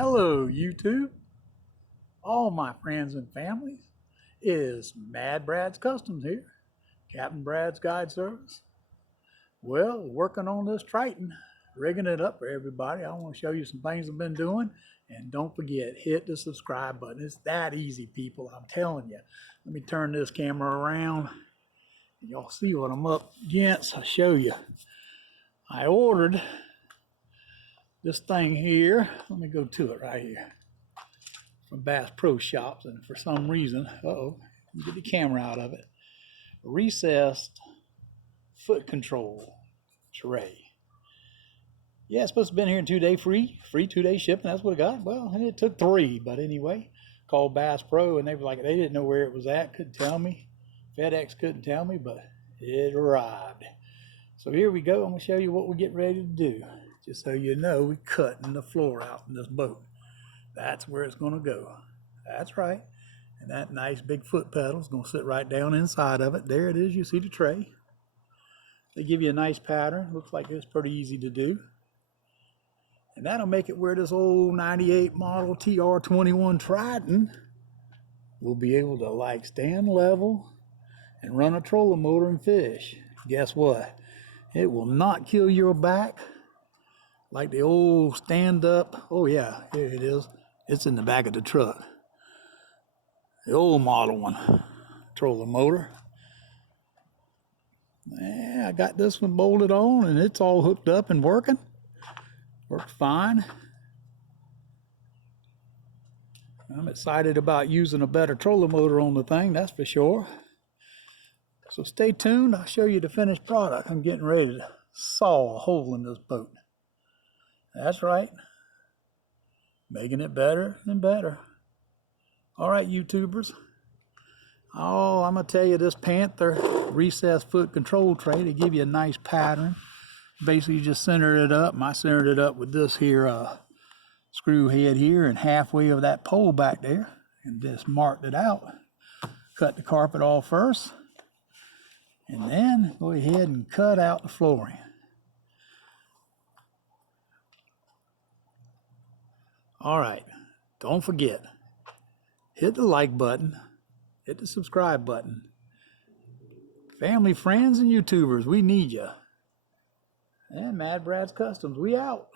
Hello, YouTube, all my friends and families. It is Mad Brad's Customs here, Captain Brad's Guide Service. Well, working on this Triton, rigging it up for everybody. I want to show you some things I've been doing. And don't forget, hit the subscribe button. It's that easy, people, I'm telling you. Let me turn this camera around. Y'all see what I'm up against. I'll show you. I ordered this thing here. Let me go to it right here. From Bass Pro Shops, and for some reason, get the camera out of it. Recessed foot control tray. Yeah, it's supposed to have been here in 2 day free 2 day shipping. That's what I got. Well, it took 3, but anyway, called Bass Pro, and they were like, they didn't know where it was at, couldn't tell me. FedEx couldn't tell me, but it arrived. So here we go. I'm gonna show you what we're getting ready to do. Just so you know, we're cutting the floor out in this boat. That's where it's going to go. That's right. And that nice big foot pedal is going to sit right down inside of it. There it is. You see the tray. They give you a nice pattern. Looks like it's pretty easy to do. And that'll make it where this old 98 model TR21 Triton will be able to like stand level and run a trolling motor and fish. Guess what? It will not kill your back like the old stand-up. Oh yeah, here it is. It's in the back of the truck. The old model one, trolling motor. Yeah, I got this one bolted on and it's all hooked up and working. Works fine. I'm excited about using a better trolling motor on the thing, that's for sure. So stay tuned, I'll show you the finished product. I'm getting ready to saw a hole in this boat. That's right. Making it better and better. All right, YouTubers. Oh, I'm going to tell you, this Panther recessed foot control tray to give you a nice pattern. Basically, you just center it up. I centered it up with this here screw head here and halfway of that pole back there. And just marked it out. Cut the carpet off first. And then go ahead and cut out the flooring. All right, don't forget, hit the like button, hit the subscribe button. Family, friends, and YouTubers, we need you. And Mad Brad's Customs, we out.